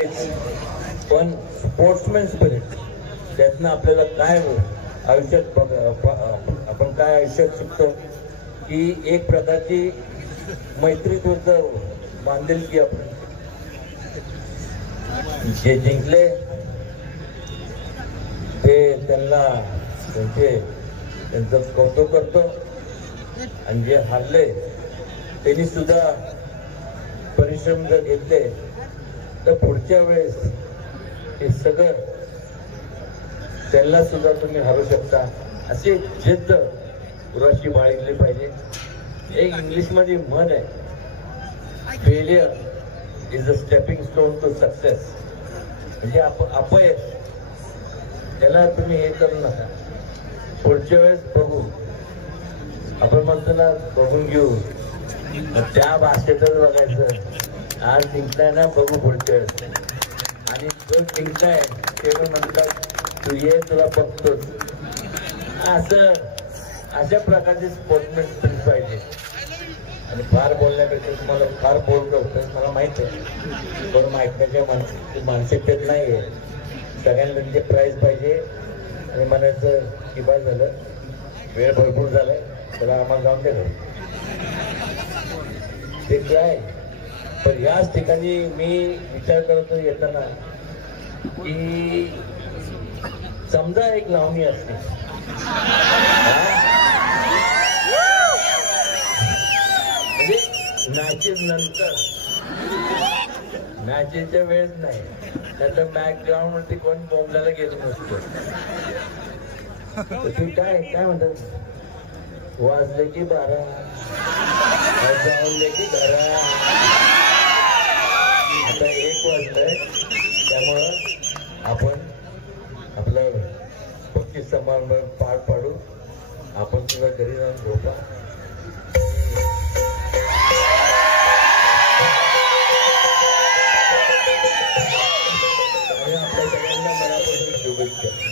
पण sportsman spirit त्यातनं आपल्याला काय आयुष्यात आपण काय आयुष्यात शिकतो की एक प्रकारची मैत्रीत्वाचं बांधिलकी आपण जे जिंकले ते त्यांचं कौतुक करतो आणि जे हारले त्यांनी सुद्धा परिश्रम जर घेतले तर पुढच्या वेळेस हे सगळं त्यांना सुद्धा तुम्ही हरू शकता असे जिद्द पुराशी बाळगली पाहिजे. एक इंग्लिशमध्ये म्हण आहे, failure is a stepping stone to success. म्हणजे अपयश त्याला तुम्ही हे करू नका, पुढच्या वेळेस बघू. आपण म्हणतो ना बघून घेऊ, त्या भाषेतच बघायचं. आज जिंकलाय ना, बघू पुढच्या वेळेस. आणि जो जिंकलाय ते पण म्हणतात तू ये, तुला बघतोच. अशा प्रकारचे स्पोर्ट्समॅन स्पिरिट पाहिजे. आणि फार बोलण्यापेक्षा तुम्हाला फार बोल करतोय मला माहित आहे, पण ऐकण्याच्या मानसिकतेत नाही आहे. सगळ्यांना त्यांचे प्राईज पाहिजे आणि म्हणायचं की बस झालं, वेळ भरपूर झालाय, त्याला आम्हाला जाऊन दे घरी. ते काय. पण याच ठिकाणी मी विचार करतो येताना की समजा एक लावणी असते, म्हणजे मॅचेस नंतर, मॅचेसच्या वेळेस नाही, नंतर बॅकग्राऊंड वरती कोण बोंबलायला गेलो नसतो. तू काय म्हणतात, वाजले की 12, जाऊन की घरा. आता 1 वाजलंय, त्यामुळं आपण आपलं भक्ती समारंभ पार पाडू. आपण तुला घरी जाऊन झोपा. आणि आपल्या सगळ्यांना मनापासून शुभेच्छा.